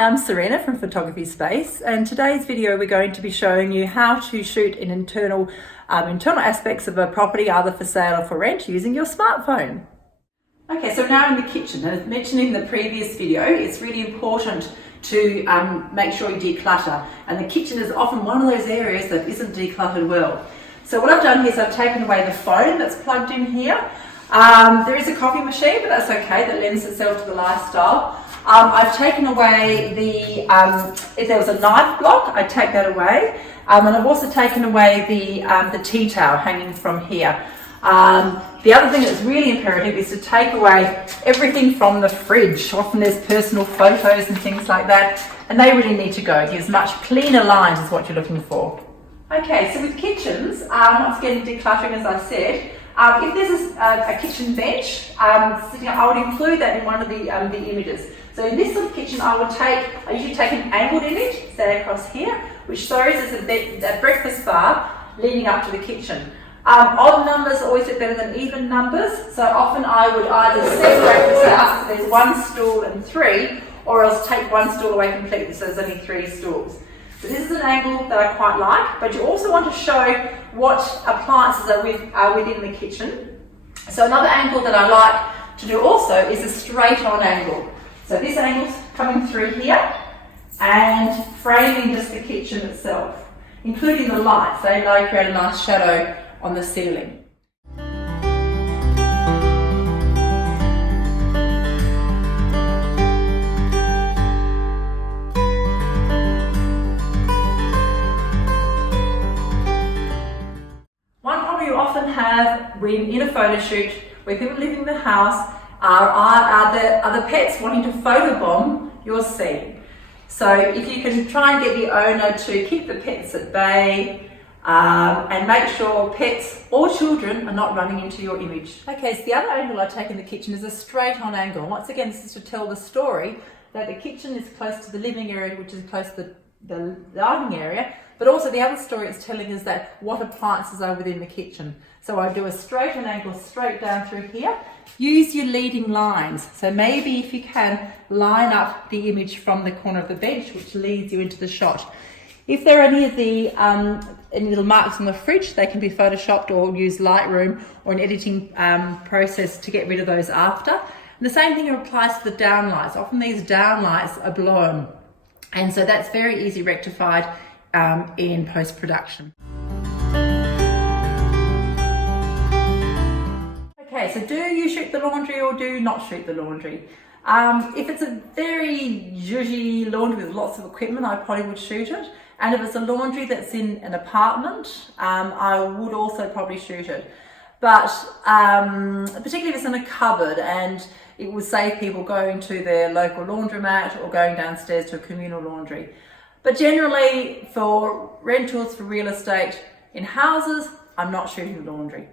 Hi, I'm Serena from Photography Space, and today's video we're going to be showing you how to shoot in internal aspects of a property, either for sale or for rent, using your smartphone. Okay, so now in the kitchen, as mentioned in the previous video, it's really important to make sure you declutter, and the kitchen is often one of those areas that isn't decluttered well. So what I've done here is I've taken away the phone that's plugged in here. There is a coffee machine, but that's okay, that lends itself to the lifestyle. I've taken away if there was a knife block, I'd take that away. And I've also taken away the tea towel hanging from here. The other thing that's really imperative is to take away everything from the fridge. Often there's personal photos and things like that, and they really need to go. It gives much cleaner lines is what you're looking for. Okay, so with kitchens, once again decluttering, as I said, if there's a kitchen bench sitting up, I would include that in one of the images. So in this sort of kitchen, I usually take an angled image, say across here, which shows as a breakfast bar leading up to the kitchen. Odd numbers always look better than even numbers, so often I would either separate this out, so there's one stool and three, or else take one stool away completely, so there's only three stools. So this is an angle that I quite like, but you also want to show what appliances are within the kitchen. So another angle that I like to do also is a straight on angle. So this angle's coming through here and framing just the kitchen itself, including the lights. They create a nice shadow on the ceiling. One problem you often have when in a photo shoot where people live in the house are the pets wanting to photobomb your scene. So if you can try and get the owner to keep the pets at bay and make sure pets or children are not running into your image. Okay, so the other angle I take in the kitchen is a straight on angle. Once again, this is to tell the story that the kitchen is close to the living area, which is close to the dining area, but also the other story it's telling is that what appliances are within the kitchen. So I do a straight on angle straight down through here. Use your leading lines. So maybe if you can, line up the image from the corner of the bench, which leads you into the shot. If there are any of the any little marks on the fridge, they can be photoshopped or use Lightroom or an editing process to get rid of those after. And the same thing applies to the downlights. Often these downlights are blown, and so that's very easy rectified in post-production. Okay, so do you shoot the laundry or do you not shoot the laundry? If it's a very zhuzhy laundry with lots of equipment, I probably would shoot it. And if it's a laundry that's in an apartment, I would also probably shoot it. But particularly if it's in a cupboard, and it would save people going to their local laundromat or going downstairs to a communal laundry. But generally for rentals, for real estate, in houses, I'm not shooting laundry.